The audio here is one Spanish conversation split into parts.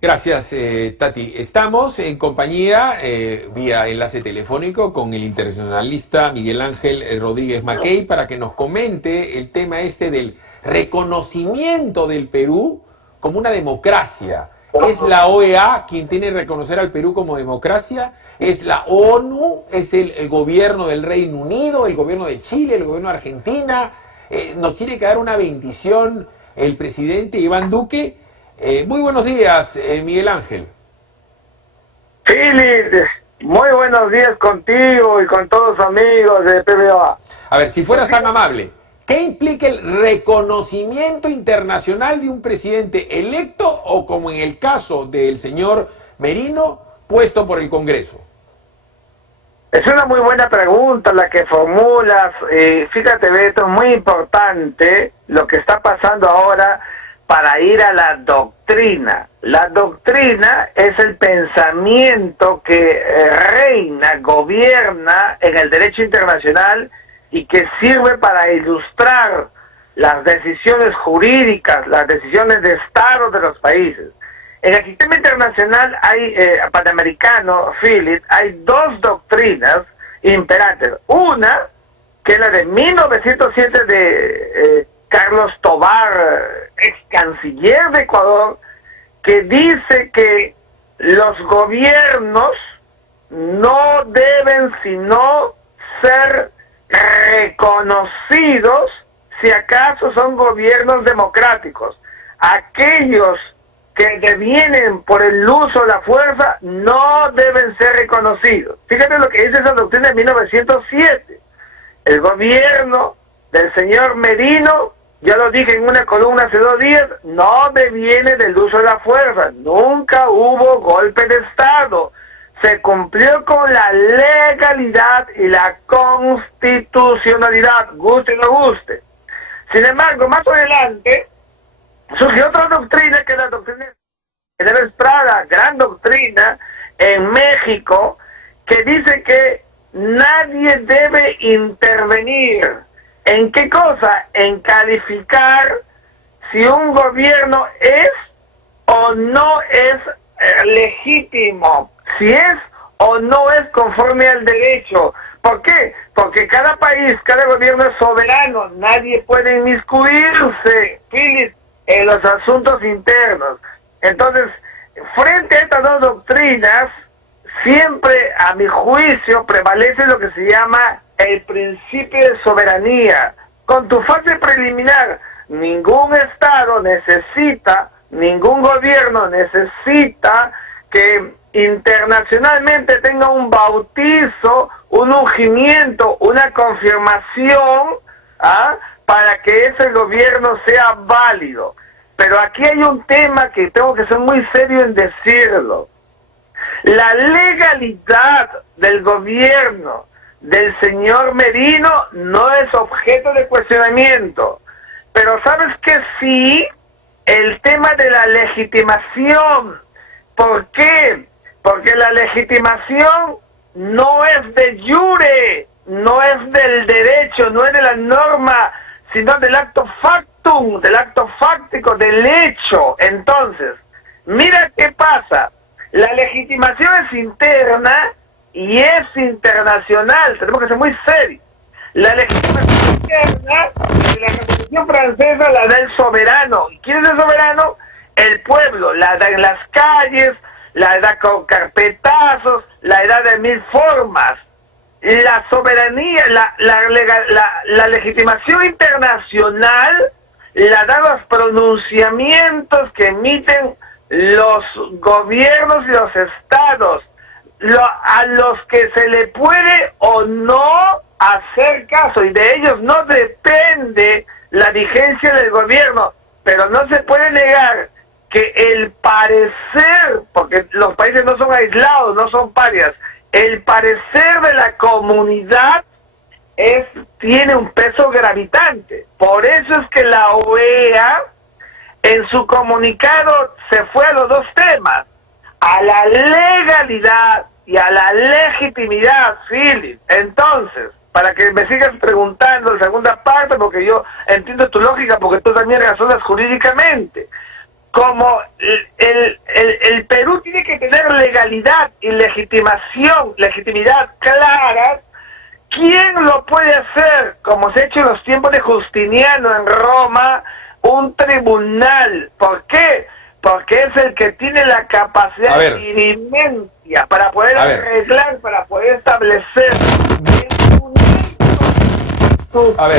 Gracias, Tati. Estamos en compañía, vía enlace telefónico, con el internacionalista Miguel Ángel Rodríguez Mackey para que nos comente el tema este del reconocimiento del Perú como una democracia. ¿Es la OEA quien tiene que reconocer al Perú como democracia? ¿Es la ONU? ¿Es el gobierno del Reino Unido? ¿El gobierno de Chile? ¿El gobierno de Argentina? ¿Nos tiene que dar una bendición el presidente Iván Duque? Muy buenos días, Miguel Ángel. Philip, muy buenos días contigo y con todos los amigos de PBA. A ver, si fueras tan amable, ¿qué implica el reconocimiento internacional de un presidente electo o, como en el caso del señor Merino, puesto por el Congreso? Es una muy buena pregunta la que formulas. Fíjate, Beto, es muy importante lo que está pasando ahora para ir a la doctrina. La doctrina es el pensamiento que reina, gobierna en el derecho internacional y que sirve para ilustrar las decisiones jurídicas, las decisiones de Estado de los países. En el sistema internacional panamericano, Philip, hay dos doctrinas imperantes. Una, que es la de 1907 de Carlos Tovar, ex canciller de Ecuador, que dice que los gobiernos no deben sino ser reconocidos si acaso son gobiernos democráticos. Aquellos que devienen por el uso de la fuerza no deben ser reconocidos. Fíjate lo que dice esa doctrina de 1907. El gobierno del señor Merino, ya lo dije en una columna hace 2 días, no deviene del uso de la fuerza. Nunca hubo golpe de Estado. Se cumplió con la legalidad y la constitucionalidad, guste o no guste. Sin embargo, más adelante surgió otra doctrina, que es la doctrina de Estrada, gran doctrina en México, que dice que nadie debe intervenir. ¿En qué cosa? En calificar si un gobierno es o no es legítimo, si es o no es conforme al derecho. ¿Por qué? Porque cada país, cada gobierno es soberano, nadie puede inmiscuirse, Philip, en los asuntos internos. Entonces, frente a estas dos doctrinas, siempre, a mi juicio, prevalece lo que se llama el principio de soberanía. Con tu fase preliminar, ningún Estado necesita, ningún gobierno necesita que internacionalmente tenga un bautizo, un ungimiento, una confirmación, para que ese gobierno sea válido. Pero aquí hay un tema que tengo que ser muy serio en decirlo. La legalidad del gobierno del señor Merino no es objeto de cuestionamiento. Pero ¿sabes qué? Sí, el tema de la legitimación. ¿Por qué? Porque la legitimación no es de jure, no es del derecho, no es de la norma, sino del acto factum, del acto fáctico, del hecho. Entonces, mira qué pasa. La legitimación es interna y es internacional. Tenemos que ser muy serios. La legitimación interna de la Constitución francesa la da el soberano. ¿Y quién es el soberano? El pueblo. La da en las calles, la da con carpetazos, la da de 1000 formas. La soberanía, la legitimación internacional la dan los pronunciamientos que emiten los gobiernos y los estados, a los que se le puede o no hacer caso, y de ellos no depende la vigencia del gobierno, pero no se puede negar que el parecer, porque los países no son aislados, no son parias, el parecer de la comunidad tiene un peso gravitante. Por eso es que la OEA en su comunicado se fue a los dos temas, a la legalidad y a la legitimidad, Philip. Entonces, para que me sigas preguntando en segunda parte, porque yo entiendo tu lógica, porque tú también razonas jurídicamente. Como el el Perú tiene que tener legalidad y legitimidad claras. ¿Quién lo puede hacer? Como se ha hecho en los tiempos de Justiniano en Roma, un tribunal. ¿Por qué? Porque es el que tiene la capacidad de dirimencia para poder arreglar, para poder establecer. A ver,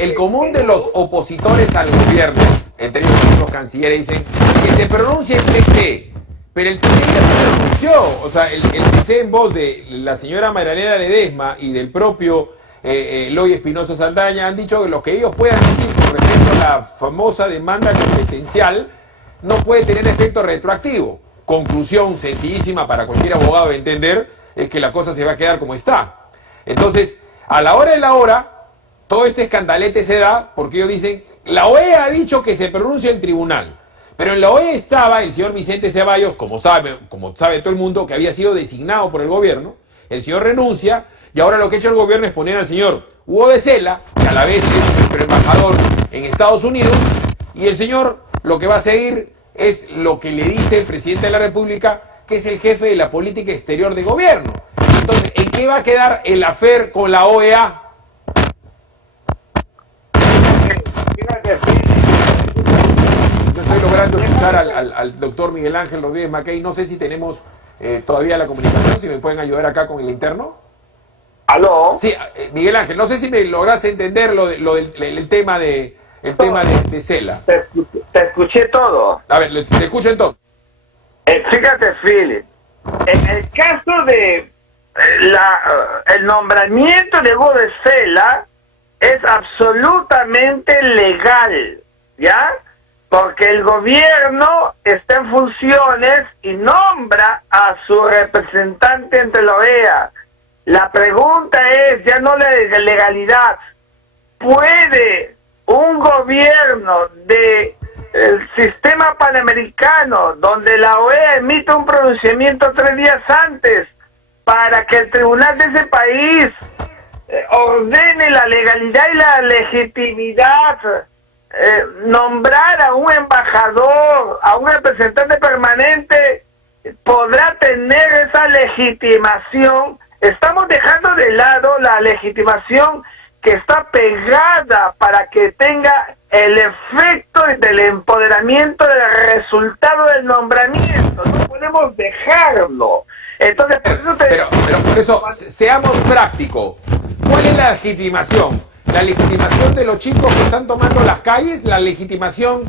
el común de los opositores al gobierno, entre ellos los cancilleres, dicen que se pronuncia el TC, pero el TC ya se pronunció. O sea, el TC en voz de la señora Marianela Ledesma y del propio Eloy Espinosa Saldaña han dicho que lo que ellos puedan decir con respecto a la famosa demanda competencial no puede tener efecto retroactivo. Conclusión sencillísima para cualquier abogado de entender es que la cosa se va a quedar como está. Entonces, a la hora de la hora, todo este escandalete se da porque ellos dicen, la OEA ha dicho que se pronuncia el tribunal, pero en la OEA estaba el señor Vicente Ceballos, como sabe todo el mundo, que había sido designado por el gobierno. El señor renuncia y ahora lo que ha hecho el gobierno es poner al señor Hugo de Sela, que a la vez es nuestro embajador en Estados Unidos, y el señor lo que va a seguir es lo que le dice el presidente de la República, que es el jefe de la política exterior de gobierno. Entonces, ¿en qué va a quedar el afer con la OEA? Yo estoy logrando escuchar al doctor Miguel Ángel Rodríguez Mackey. No sé si tenemos todavía la comunicación, si me pueden ayudar acá con el interno. ¿Aló? Sí, Miguel Ángel, no sé si me lograste entender el tema de Sela. Te escuché todo. A ver, te escucho entonces. Fíjate, Philip, en el caso de el nombramiento de Hugo de Sela es absolutamente legal, ¿ya? Porque el gobierno está en funciones y nombra a su representante ante la OEA. La pregunta es, ya no la de legalidad, ¿puede un gobierno del sistema panamericano, donde la OEA emite un pronunciamiento 3 días antes para que el tribunal de ese país ordene la legalidad y la legitimidad, nombrar a un embajador, a un representante permanente, podrá tener esa legitimación? Estamos dejando de lado la legitimación que está pegada para que tenga el efecto del empoderamiento del resultado del nombramiento. No podemos dejarlo. Entonces, por eso pero por eso, seamos prácticos. ¿Cuál es la legitimación? ¿La legitimación de los chicos que están tomando las calles? ¿La legitimación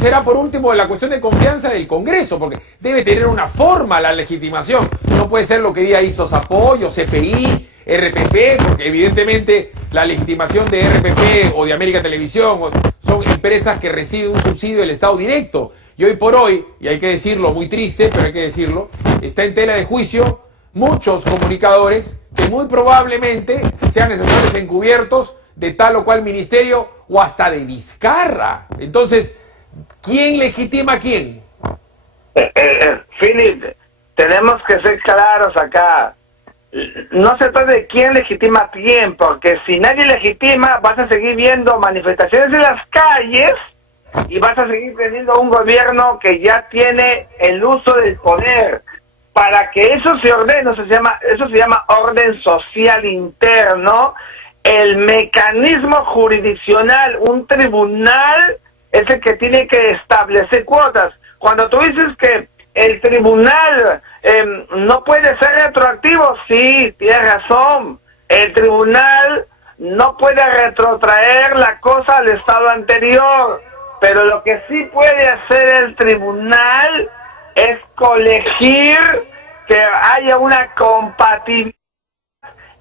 será, por último, la cuestión de confianza del Congreso? Porque debe tener una forma la legitimación. No puede ser lo que diga Ipsos Apoyo, CPI, RPP, porque evidentemente la legitimación de RPP o de América Televisión son empresas que reciben un subsidio del Estado directo. Y hoy por hoy, y hay que decirlo, muy triste, pero hay que decirlo, está en tela de juicio muchos comunicadores que muy probablemente sean asesores encubiertos de tal o cual ministerio o hasta de Vizcarra. Entonces, ¿quién legitima a quién? Philip, tenemos que ser claros acá. No se trata de quién legitima a quién, porque si nadie legitima, vas a seguir viendo manifestaciones en las calles y vas a seguir teniendo un gobierno que ya tiene el uso del poder. Para que eso se ordene, eso se llama orden social interno. El mecanismo jurisdiccional, un tribunal, es el que tiene que establecer cuotas. Cuando tú dices que el tribunal no puede ser retroactivo, sí, tienes razón. El tribunal no puede retrotraer la cosa al estado anterior, pero lo que sí puede hacer el tribunal es colegir que haya una compatibilidad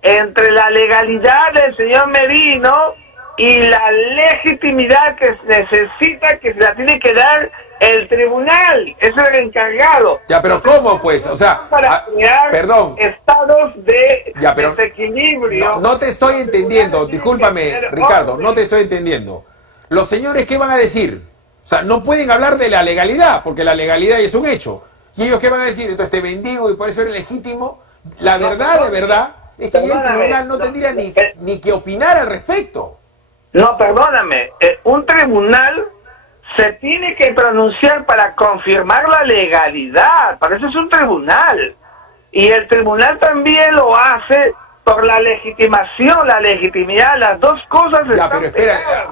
entre la legalidad del señor Merino y la legitimidad que necesita, que se la tiene que dar el tribunal. Eso es el encargado. Ya, pero ¿cómo pues? O sea, para crear estados de desequilibrio. No te estoy entendiendo, discúlpame, Ricardo, no te estoy entendiendo. Los señores, ¿qué van a decir? O sea, no pueden hablar de la legalidad, porque la legalidad es un hecho. ¿Y ellos qué van a decir? Entonces te bendigo y por eso eres legítimo. La verdad, de verdad, es que el tribunal no tendría ni que opinar al respecto. No, perdóname. Un tribunal se tiene que pronunciar para confirmar la legalidad. Para eso es un tribunal. Y el tribunal también lo hace por la legitimación, la legitimidad. Las dos cosas Ya, están pero espera, pegadas.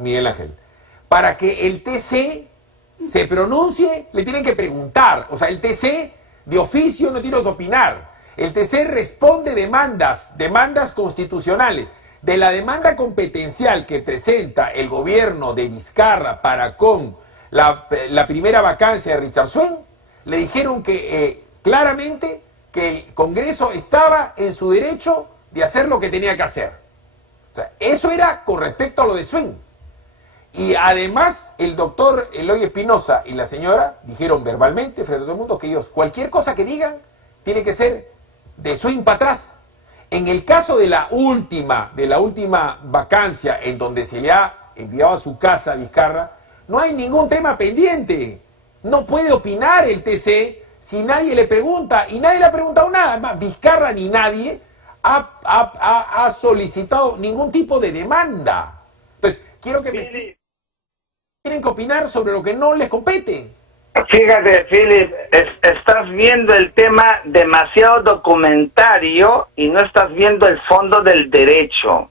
Miguel Ángel. Para que el TC se pronuncie, le tienen que preguntar. O sea, el TC de oficio no tiene que opinar. El TC responde demandas constitucionales. De la demanda competencial que presenta el gobierno de Vizcarra para con la primera vacancia de Richard Swing, le dijeron que claramente que el Congreso estaba en su derecho de hacer lo que tenía que hacer. O sea, eso era con respecto a lo de Swing. Y además el doctor Eloy Espinosa y la señora dijeron verbalmente frente a todo el mundo que ellos, cualquier cosa que digan, tiene que ser de Swing para atrás. En el caso de la última vacancia en donde se le ha enviado a su casa a Vizcarra, no hay ningún tema pendiente. No puede opinar el TC si nadie le pregunta, y nadie le ha preguntado nada. Además, Vizcarra ni nadie ha solicitado ningún tipo de demanda. Entonces, quiero que tienen que opinar sobre lo que no les compete. Fíjate, Philip, estás viendo el tema demasiado documentario y no estás viendo el fondo del derecho.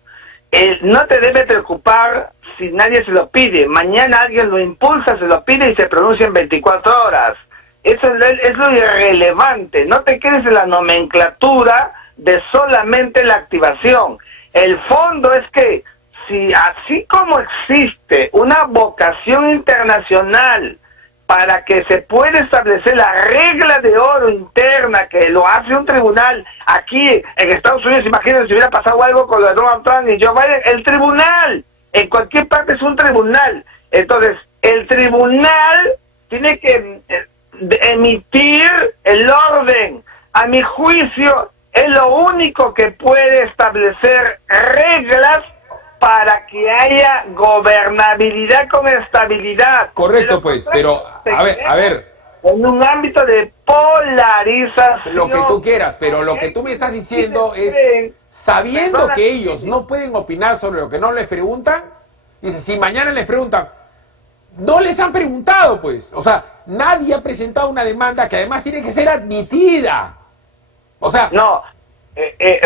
No te debe preocupar si nadie se lo pide. Mañana alguien lo impulsa, se lo pide y se pronuncia en 24 horas. Eso es lo irrelevante. No te quedes en la nomenclatura de solamente la activación. El fondo es que si así como existe una vocación internacional para que se pueda establecer la regla de oro interna que lo hace un tribunal aquí en Estados Unidos, imagínense si hubiera pasado algo con lo de Donald Trump y Joe Biden, el tribunal, en cualquier parte es un tribunal. Entonces, el tribunal tiene que emitir el orden. A mi juicio, es lo único que puede establecer reglas para que haya gobernabilidad con estabilidad. Correcto, pues, pero, a ver. En un ámbito de polarización. Lo que tú quieras, pero lo que tú me estás diciendo es, sabiendo que ellos no pueden opinar sobre lo que no les preguntan, dice, si mañana les preguntan, no les han preguntado, pues. O sea, nadie ha presentado una demanda que además tiene que ser admitida. O sea... No,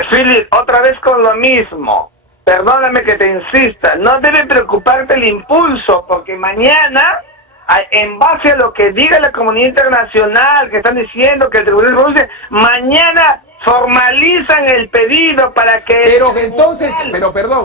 Philip, otra vez con lo mismo. Perdóname que te insista, no debe preocuparte el impulso, porque mañana, en base a lo que diga la comunidad internacional, que están diciendo que el tribunal pronuncie, mañana formalizan el pedido para que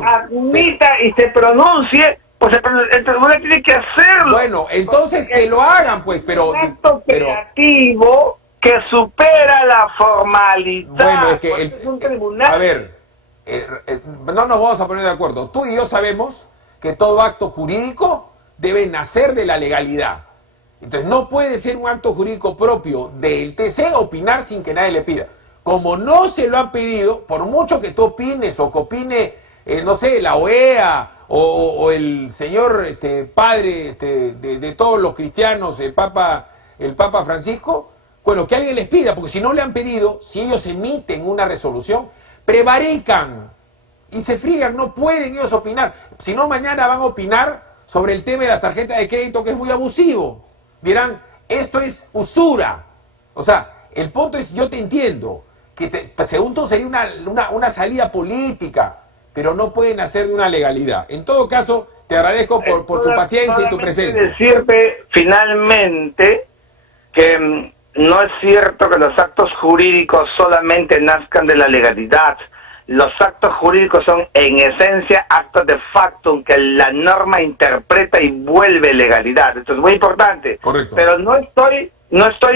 admita y se pronuncie, pues el tribunal tiene que hacerlo. Bueno, entonces que lo hagan, pues, pero... Un acto creativo que supera la formalidad. Bueno, es que es un tribunal. A ver... no nos vamos a poner de acuerdo. Tú y yo sabemos que todo acto jurídico debe nacer de la legalidad. Entonces no puede ser un acto jurídico propio del TC opinar sin que nadie le pida. Como no se lo han pedido, por mucho que tú opines o que opine, no sé, la OEA o el señor padre de todos los cristianos, el Papa Francisco, bueno, que alguien les pida, porque si no le han pedido, si ellos emiten una resolución, prevarican y se friegan, no pueden ellos opinar. Si no, mañana van a opinar sobre el tema de la tarjeta de crédito, que es muy abusivo. Dirán, esto es usura. O sea, el punto es, yo te entiendo, que según tú sería una salida política, pero no pueden hacer de una legalidad. En todo caso, te agradezco por tu paciencia y tu presencia. Decirte finalmente que no es cierto que los actos jurídicos solamente nazcan de la legalidad. Los actos jurídicos son en esencia actos de facto que la norma interpreta y vuelve legalidad. Esto es muy importante. Correcto. Pero no estoy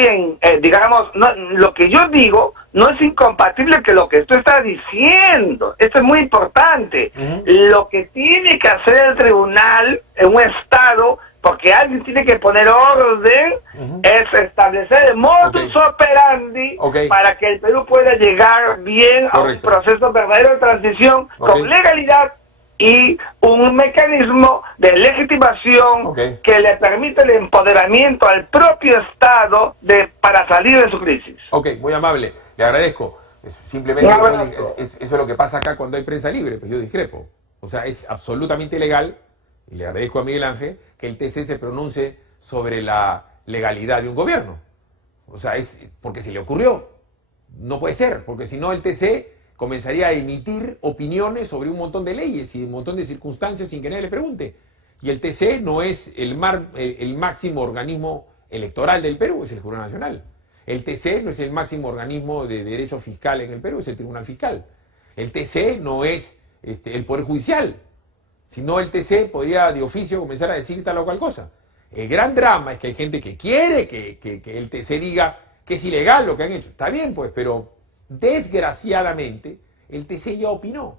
en, digamos, lo que yo digo no es incompatible que lo que tú estás diciendo. Esto es muy importante. Lo que tiene que hacer el tribunal en un estado, porque alguien tiene que poner orden, es establecer el modus operandi para que el Perú pueda llegar bien a un proceso verdadero de transición con legalidad y un mecanismo de legitimación que le permite el empoderamiento al propio Estado para salir de su crisis. Ok, muy amable, le agradezco. Simplemente eso es lo que pasa acá cuando hay prensa libre, pues yo discrepo. O sea, es absolutamente legal, y le agradezco a Miguel Ángel, que el TC se pronuncie sobre la legalidad de un gobierno. O sea, es porque se le ocurrió. No puede ser, porque si no el TC comenzaría a emitir opiniones sobre un montón de leyes y un montón de circunstancias sin que nadie le pregunte. Y el TC no es el máximo organismo electoral del Perú, es el Jurado Nacional. El TC no es el máximo organismo de derecho fiscal en el Perú, es el Tribunal Fiscal. El TC no es el Poder Judicial, sino el TC podría de oficio comenzar a decir tal o cual cosa. El gran drama es que hay gente que quiere que el TC diga que es ilegal lo que han hecho. Está bien, pues, pero desgraciadamente el TC ya opinó.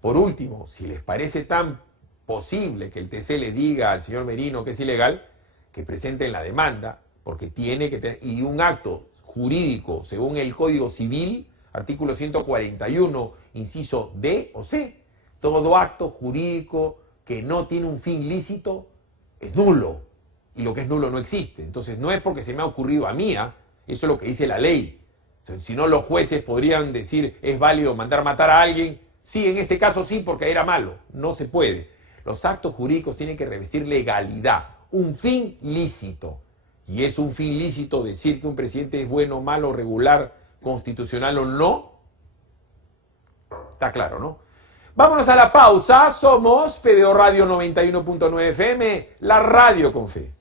Por último, si les parece tan posible que el TC le diga al señor Merino que es ilegal, que presenten la demanda, porque tiene que tener, y un acto jurídico, según el Código Civil, artículo 141, inciso D o C, todo acto jurídico que no tiene un fin lícito es nulo, y lo que es nulo no existe. Entonces no es porque se me ha ocurrido a mí, eso es lo que dice la ley. Si no, los jueces podrían decir, ¿es válido mandar matar a alguien? Sí, en este caso sí, porque era malo. No se puede. Los actos jurídicos tienen que revestir legalidad, un fin lícito. Y es un fin lícito decir que un presidente es bueno, malo, regular, constitucional o no. Está claro, ¿no? Vámonos a la pausa. Somos PBO Radio 91.9 FM, la radio con fe.